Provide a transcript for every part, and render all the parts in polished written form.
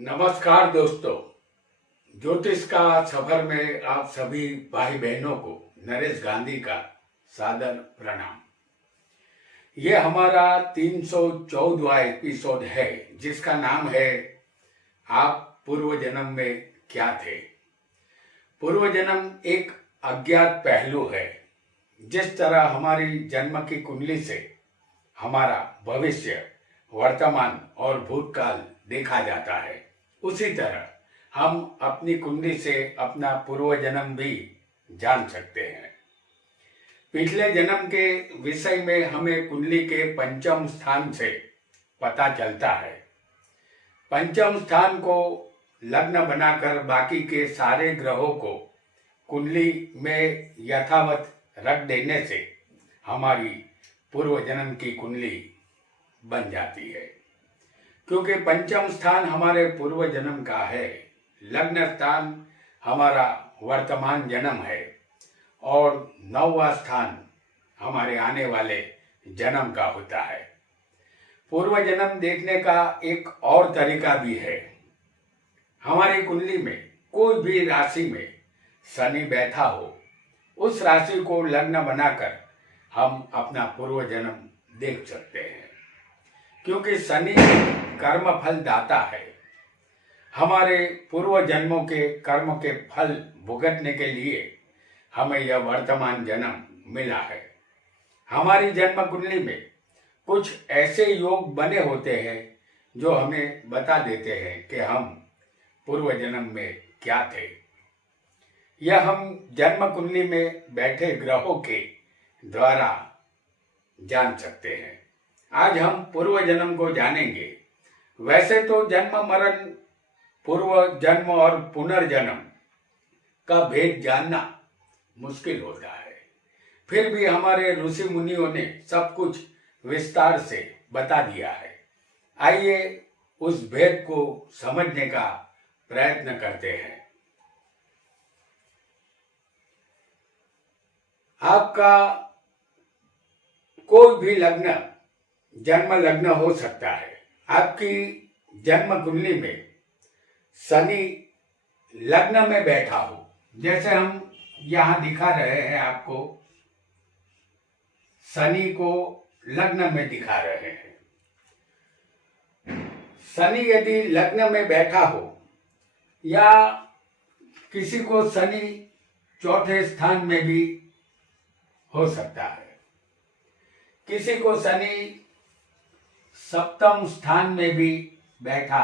नमस्कार दोस्तों, ज्योतिष का सफर में आप सभी भाई बहनों को नरेश गांधी का सादर प्रणाम। ये हमारा 314वां एपिसोड है जिसका नाम है आप पूर्व जन्म में क्या थे। पूर्व जन्म एक अज्ञात पहलू है। जिस तरह हमारी जन्म की कुंडली से हमारा भविष्य, वर्तमान और भूतकाल देखा जाता है, उसी तरह हम अपनी कुंडली से अपना पूर्व जन्म भी जान सकते हैं। पिछले जन्म के विषय में हमें कुंडली के पंचम स्थान से पता चलता है। पंचम स्थान को लग्न बनाकर बाकी के सारे ग्रहों को कुंडली में यथावत रख देने से हमारी पूर्व जन्म की कुंडली बन जाती है। क्योंकि पंचम स्थान हमारे पूर्व जन्म का है, लग्न स्थान हमारा वर्तमान जन्म है और 9वां स्थान हमारे आने वाले जन्म का होता है। पूर्व जन्म देखने का एक और तरीका भी है। हमारी कुंडली में कोई भी राशि में शनि बैठा हो, उस राशि को लग्न बनाकर हम अपना पूर्व जन्म देख सकते हैं। क्योंकि शनि कर्म फल दाता है। हमारे पूर्व जन्मों के कर्म के फल भुगतने के लिए हमें यह वर्तमान जन्म मिला है। हमारी जन्म कुंडली में कुछ ऐसे योग बने होते हैं जो हमें बता देते हैं कि हम पूर्व जन्म में क्या थे। यह हम जन्म कुंडली में बैठे ग्रहों के द्वारा जान सकते हैं। आज हम पूर्व जन्म को जानेंगे। वैसे तो जन्म मरण, पूर्व जन्म और पुनर्जन्म का भेद जानना मुश्किल होता है, फिर भी हमारे ऋषि मुनियों ने सब कुछ विस्तार से बता दिया है। आइए उस भेद को समझने का प्रयत्न करते हैं। आपका कोई भी लग्न जन्म लग्न हो सकता है। आपकी जन्म कुंडली में शनि लग्न में बैठा हो, जैसे हम यहाँ दिखा रहे हैं आपको, शनि को लग्न में दिखा रहे हैं। शनि यदि लग्न में बैठा हो या किसी को शनि चौथे स्थान में भी हो सकता है, किसी को शनि सप्तम स्थान में भी बैठा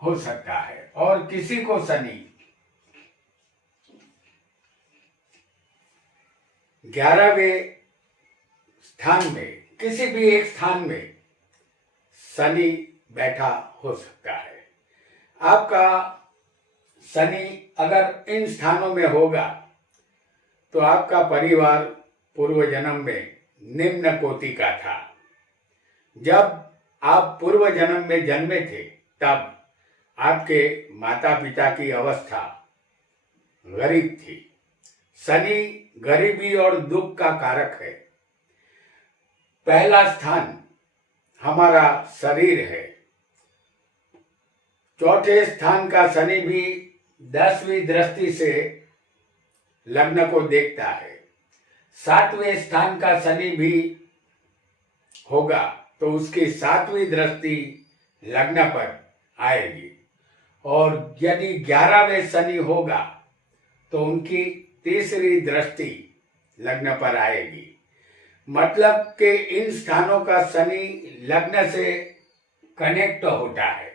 हो सकता है और किसी को शनि 11वें स्थान में, किसी भी एक स्थान में शनि बैठा हो सकता है। आपका शनि अगर इन स्थानों में होगा तो आपका परिवार पूर्व जन्म में निम्न कोटि का था। जब आप पूर्व जन्म में जन्मे थे तब आपके माता पिता की अवस्था गरीब थी। शनि गरीबी और दुख का कारक है। पहला स्थान हमारा शरीर है। चौथे स्थान का शनि भी 10वीं दृष्टि से लग्न को देखता है। 7वें स्थान का शनि भी होगा तो उसकी 7वीं दृष्टि लग्न पर आएगी और यदि 11वें शनि होगा तो उनकी 3री दृष्टि लग्न पर आएगी। मतलब कि इन स्थानों का शनि लग्न से कनेक्ट होता है।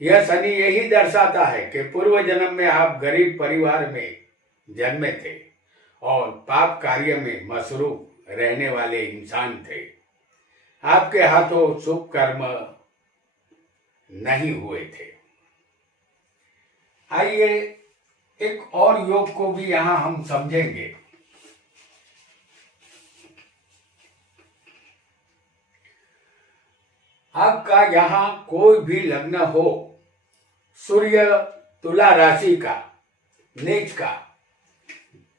यह शनि यही दर्शाता है कि पूर्व जन्म में आप गरीब परिवार में जन्मे थे और पाप कार्य में मसरूफ रहने वाले इंसान थे। आपके हाथों शुभ कर्म नहीं हुए थे। आइए एक और योग को भी यहां हम समझेंगे। आपका यहां कोई भी लग्न हो, सूर्य तुला राशि का, नीच का,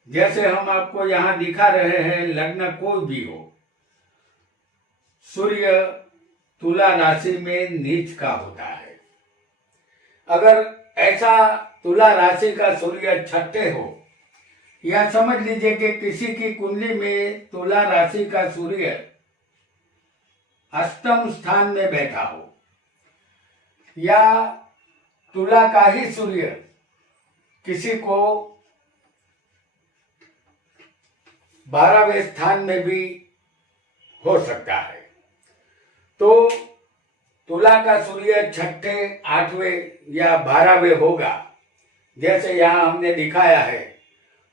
जैसे हम आपको यहां दिखा रहे हैं, लग्न कोई भी हो, सूर्य तुला राशि में नीच का होता है। अगर ऐसा तुला राशि का सूर्य छठे हो, या समझ लीजिए कि किसी की कुंडली में तुला राशि का सूर्य अष्टम स्थान में बैठा हो, या तुला का ही सूर्य किसी को 12वें स्थान में भी हो सकता है, तो तुला का सूर्य छठे, 8वें या 12वें होगा। जैसे यहां हमने दिखाया है,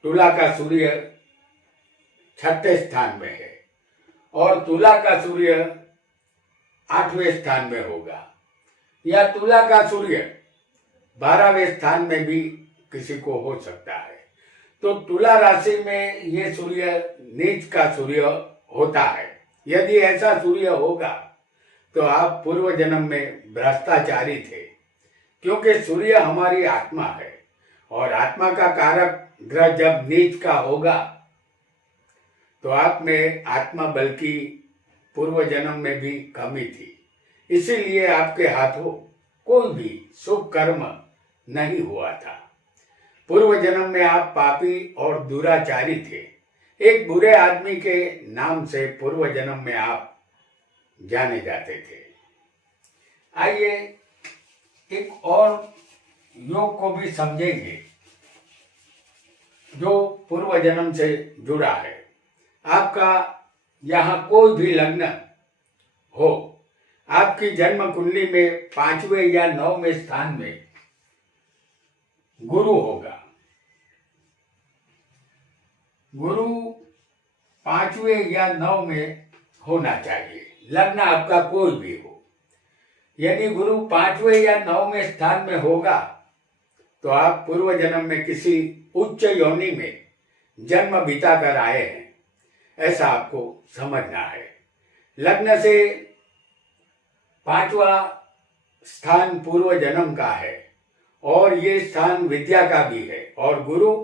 तुला का सूर्य छठे स्थान में है और तुला का सूर्य 8वें स्थान में होगा, या तुला का सूर्य 12वें स्थान में भी किसी को हो सकता है। तो तुला राशि में ये सूर्य नीच का सूर्य होता है। यदि ऐसा सूर्य होगा तो आप पूर्व जन्म में भ्रष्टाचारी थे, क्योंकि सूर्य हमारी आत्मा है और आत्मा का कारक ग्रह जब नीच का होगा तो आप में आत्मा बल की पूर्व जन्म में भी कमी थी, इसीलिए आपके हाथों कोई भी शुभ कर्म नहीं हुआ था। पूर्व जन्म में आप पापी और दुराचारी थे। एक बुरे आदमी के नाम से पूर्व जन्म में आप जाने जाते थे। आइए एक और योग को भी समझेंगे जो पूर्व जन्म से जुड़ा है। आपका यहाँ कोई भी लग्न हो, आपकी जन्म कुंडली में 5वें या 9वें स्थान में गुरु होगा। गुरु 5वें या 9 में होना चाहिए, लग्न आपका कोई भी हो। यदि गुरु 5वें या 9वें स्थान में होगा तो आप पूर्व जन्म में किसी उच्च योनि में जन्म बिता कर आए हैं, ऐसा आपको समझना है। लग्न से 5वां स्थान पूर्व जन्म का है और ये स्थान विद्या का भी है और गुरु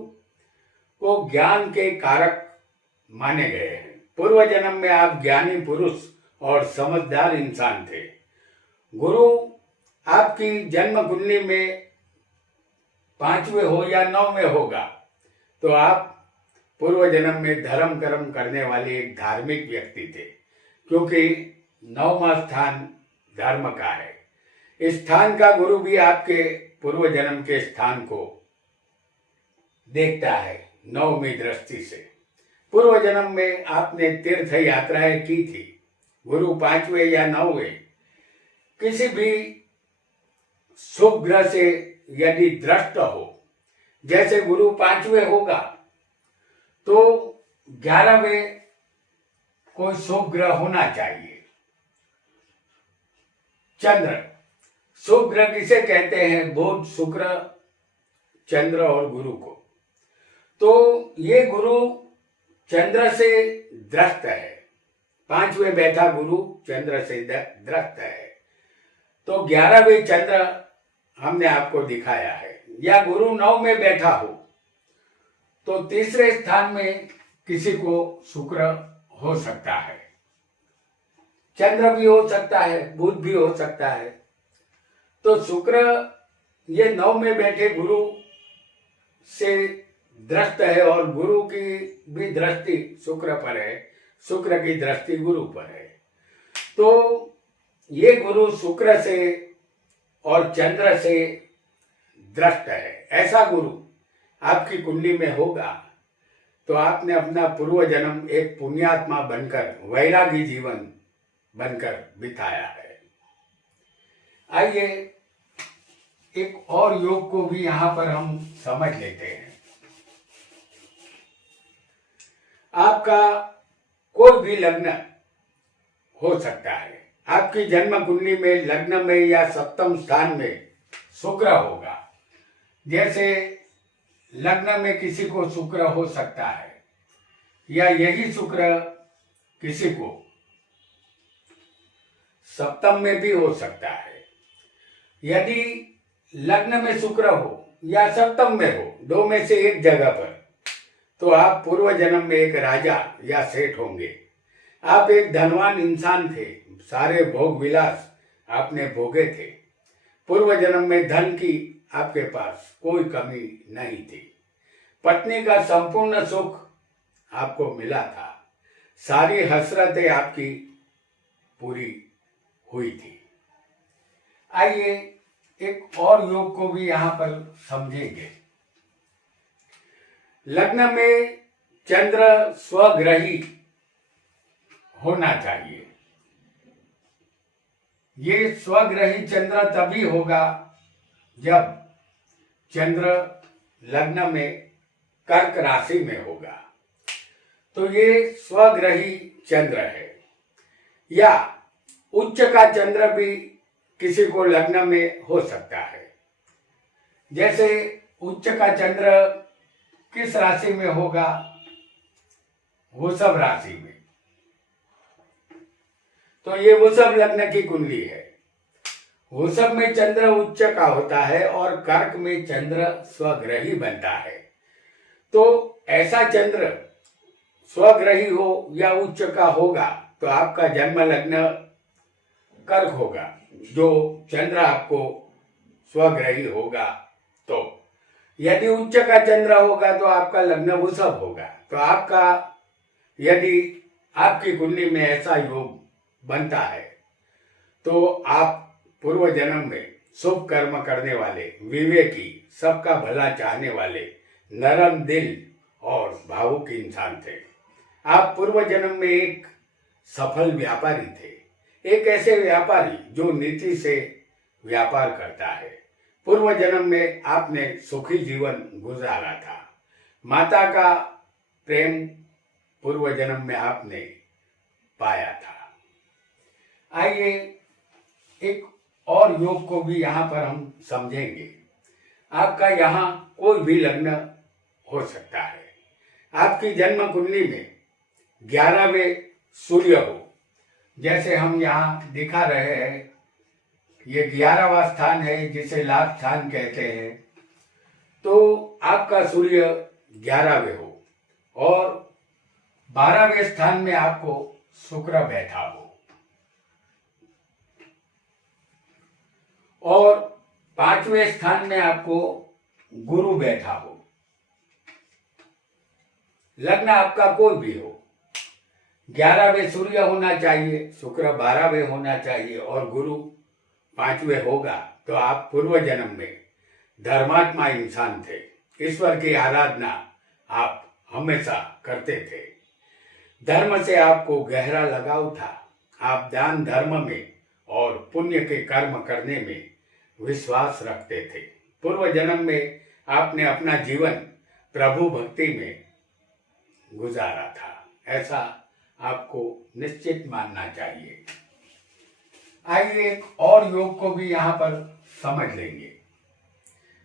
को ज्ञान के कारक माने गए हैं। पूर्व जन्म में आप ज्ञानी पुरुष और समझदार इंसान थे। गुरु आपकी जन्म कुंडली में 5वें हो या 9वें होगा तो आप पूर्व जन्म में धर्म कर्म करने वाले एक धार्मिक व्यक्ति थे, क्योंकि 9वां स्थान धर्म का है। इस स्थान का गुरु भी आपके पूर्व जन्म के स्थान को देखता है 9वीं दृष्टि से। पूर्व जन्म में आपने तीर्थ यात्राएं की थी। गुरु 5वें या 9वें किसी भी शुभ ग्रह से यदि दृष्ट हो, जैसे गुरु 5वें होगा तो 11वें कोई शुभ ग्रह होना चाहिए। चंद्र शुभ ग्रह किसे कहते हैं? बुध, शुक्र, चंद्र और गुरु को। तो ये गुरु चंद्र से दृष्ट है। 5वें बैठा गुरु चंद्र से दृष्ट है, तो 11वें चंद्र हमने आपको दिखाया है। या गुरु 9 में बैठा हो तो तीसरे स्थान में किसी को शुक्र हो सकता है, चंद्र भी हो सकता है, बुध भी हो सकता है। तो शुक्र ये 9 में बैठे गुरु से दृष्ट है और गुरु की भी दृष्टि शुक्र पर है, शुक्र की दृष्टि गुरु पर है। तो ये गुरु शुक्र से और चंद्र से दृष्ट है। ऐसा गुरु आपकी कुंडली में होगा तो आपने अपना पूर्व जन्म एक पुण्यात्मा बनकर, वैरागी जीवन बनकर बिताया है। आइए एक और योग को भी यहां पर हम समझ लेते हैं। आपका कोई भी लग्न हो सकता है। आपकी जन्म कुंडली में लग्न में या सप्तम स्थान में शुक्र होगा। जैसे लग्न में किसी को शुक्र हो सकता है, या यही शुक्र किसी को सप्तम में भी हो सकता है। यदि लग्न में शुक्र हो या सप्तम में हो, दो में से एक जगह पर, तो आप पूर्व जन्म में एक राजा या सेठ होंगे। आप एक धनवान इंसान थे, सारे भोग विलास आपने भोगे थे। पूर्व जन्म में धन की आपके पास कोई कमी नहीं थी। पत्नी का संपूर्ण सुख आपको मिला था। सारी हसरतें आपकी पूरी हुई थी। आइए एक और योग को भी यहां पर समझेंगे। लग्न में चंद्र स्वग्रही होना चाहिए। ये स्वग्रही चंद्र तभी होगा जब चंद्र लग्न में कर्क राशि में होगा, तो ये स्वग्रही चंद्र है। या उच्च का चंद्र भी किसी को लग्न में हो सकता है। जैसे उच्च का चंद्र किस राशि में होगा? वृषभ राशि में। तो ये वृषभ लग्न की कुंडली है। वृषभ में चंद्र उच्च का होता है और कर्क में चंद्र स्वग्रही बनता है। तो ऐसा चंद्र स्वग्रही हो या उच्च का होगा तो आपका जन्म लग्न कर्क होगा। जो चंद्र आपको स्वग्रही होगा, तो यदि उच्च का चंद्र होगा तो आपका लग्न वृषभ होगा। तो आपका यदि आपकी कुंडली में ऐसा योग बनता है तो आप पूर्व जन्म में शुभ कर्म करने वाले, विवेकी, सबका भला चाहने वाले, नरम दिल और भावुक इंसान थे। आप पूर्व जन्म में एक सफल व्यापारी थे। एक ऐसे व्यापारी जो नीति से व्यापार करता है। पूर्व जन्म में आपने सुखी जीवन गुजारा था। माता का प्रेम पूर्व जन्म में आपने पाया था। आइए एक और योग को भी यहाँ पर हम समझेंगे। आपका यहाँ कोई भी लग्न हो सकता है। आपकी जन्म कुंडली में 11वें सूर्य हो, जैसे हम यहाँ दिखा रहे हैं, ये 11वां स्थान है जिसे लाभ स्थान कहते हैं। तो आपका सूर्य 11वें हो और 12वें स्थान में आपको शुक्र बैठा हो और 5वें स्थान में आपको गुरु बैठा हो। लग्न आपका कोई भी हो, 11वें सूर्य होना चाहिए, शुक्र 12वें होना चाहिए और गुरु 5वें होगा, तो आप पूर्व जन्म में धर्मात्मा इंसान थे। ईश्वर की आराधना आप हमेशा करते थे। धर्म से आपको गहरा लगाव था। आप दान धर्म में और पुण्य के कर्म करने में विश्वास रखते थे। पूर्व जन्म में आपने अपना जीवन प्रभु भक्ति में गुजारा था, ऐसा आपको निश्चित मानना चाहिए। आइए एक और योग को भी यहाँ पर समझ लेंगे।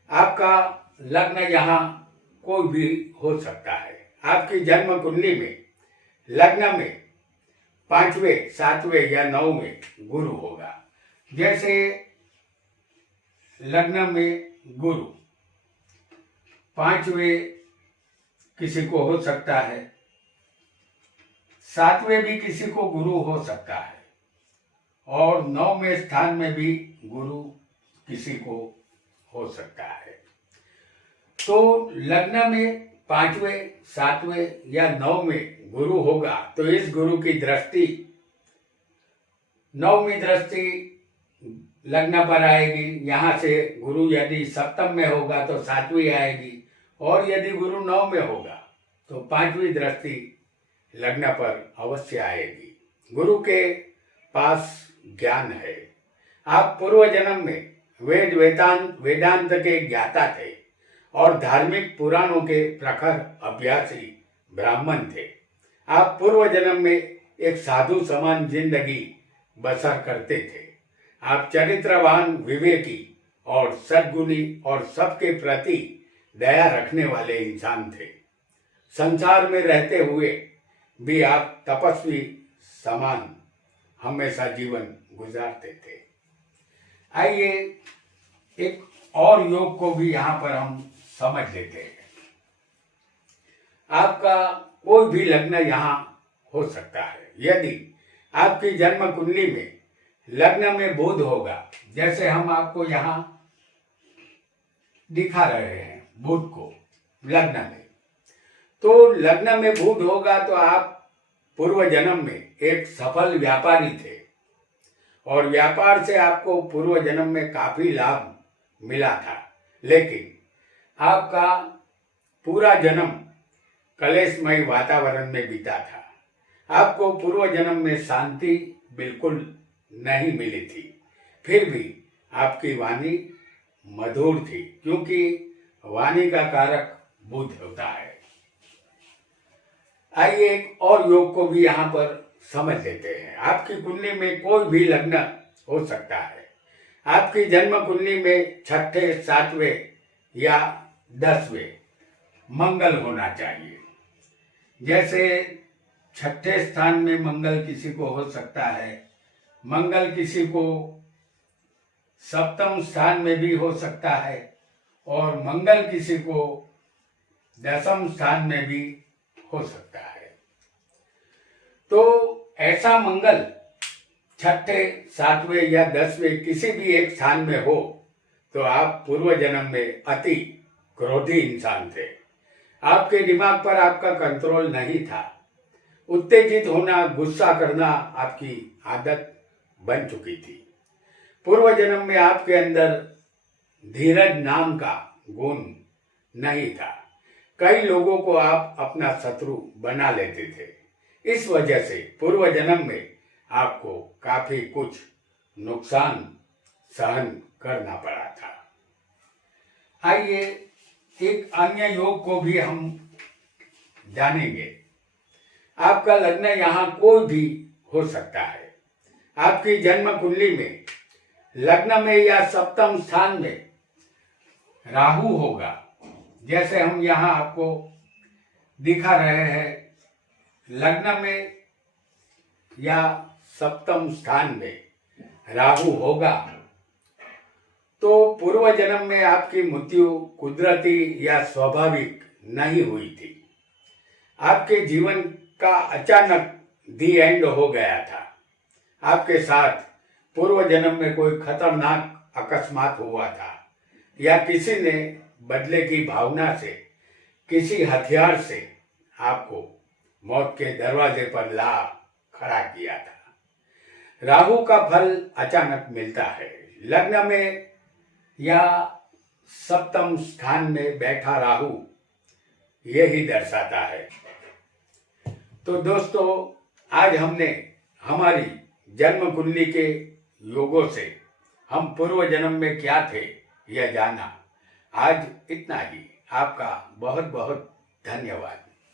आपका लग्न यहाँ कोई भी हो सकता है। आपकी जन्म कुंडली में लग्न में 5वें, 7वें या 9वें गुरु होगा। जैसे लग्न में गुरु 5वें किसी को हो सकता है, 7वें भी किसी को गुरु हो सकता है और 9वें स्थान में भी गुरु किसी को हो सकता है। तो लग्न में 5वें, 7वें या 9वें गुरु होगा तो इस गुरु की दृष्टि 9वीं दृष्टि लग्न पर आएगी। यहाँ से गुरु यदि सप्तम में होगा तो 7वीं आएगी और यदि गुरु 9 में होगा तो 5वीं दृष्टि लग्न पर अवश्य आएगी। गुरु के पास ज्ञान है। आप पूर्व जन्म में वेदांत के ज्ञाता थे और धार्मिक पुराणों के प्रखर अभ्यासी ब्राह्मण थे। आप पूर्व जन्म में एक साधु समान जिंदगी बसर करते थे। आप चरित्रवान, विवेकी और सद्गुणी और सबके प्रति दया रखने वाले इंसान थे। संसार में रहते हुए भी आप तपस्वी समान हमेशा जीवन गुजारते थे। आइए एक और योग को भी यहाँ पर हम समझ लेते हैं। आपका कोई भी लग्न यहाँ हो सकता है। यदि आपकी जन्म कुंडली में लग्न में बुध होगा, जैसे हम आपको यहाँ दिखा रहे हैं बुध को लग्न में, तो लग्न में बुध होगा तो आप पूर्व जन्म में एक सफल व्यापारी थे और व्यापार से आपको पूर्व जन्म में काफी लाभ मिला था, लेकिन आपका पूरा जन्म कलेशमय वातावरण में बीता था। आपको पूर्व जन्म में शांति बिल्कुल नहीं मिली थी, फिर भी आपकी वाणी मधुर थी, क्योंकि वाणी का कारक बुध होता है। आइए एक और योग को भी यहाँ पर समझ लेते हैं। आपकी कुंडली में कोई भी लग्न हो सकता है। आपकी जन्म कुंडली में 6ठे, 7वें या 10वें मंगल होना चाहिए। जैसे 6ठे स्थान में मंगल किसी को हो सकता है, मंगल किसी को 7वें स्थान में भी हो सकता है और मंगल किसी को 10वें स्थान में भी हो सकता है। तो ऐसा मंगल 6ठे, 7वें या 10वें किसी भी एक स्थान में हो तो आप पूर्व जन्म में अति क्रोधी इंसान थे। आपके दिमाग पर आपका कंट्रोल नहीं था। उत्तेजित होना, गुस्सा करना आपकी आदत बन चुकी थी। पूर्व जन्म में आपके अंदर धीरज नाम का गुण नहीं था। कई लोगों को आप अपना शत्रु बना लेते थे। इस वजह से पूर्व जन्म में आपको काफी कुछ नुकसान सहन करना पड़ा था। आइए एक अन्य योग को भी हम जानेंगे। आपका लग्न यहाँ कोई भी हो सकता है। आपकी जन्म कुंडली में लग्न में या 7वें स्थान में राहु होगा, जैसे हम यहाँ आपको दिखा रहे हैं। लग्न में या 7वें स्थान में राहु होगा तो पूर्व जन्म में आपकी मृत्यु कुदरती या स्वाभाविक नहीं हुई थी। आपके जीवन का अचानक दी एंड हो गया था। आपके साथ पूर्व जन्म में कोई खतरनाक अकस्मात हुआ था या किसी ने बदले की भावना से, किसी हथियार से आपको मौत के दरवाजे पर ला खड़ा किया था। राहु का फल अचानक मिलता है। लग्न में या 7वें स्थान में बैठा राहु यही दर्शाता है। तो दोस्तों, आज हमने हमारी जन्म कुंडली के योगों से हम पूर्व जन्म में क्या थे यह जाना। आज इतना ही। आपका बहुत बहुत धन्यवाद।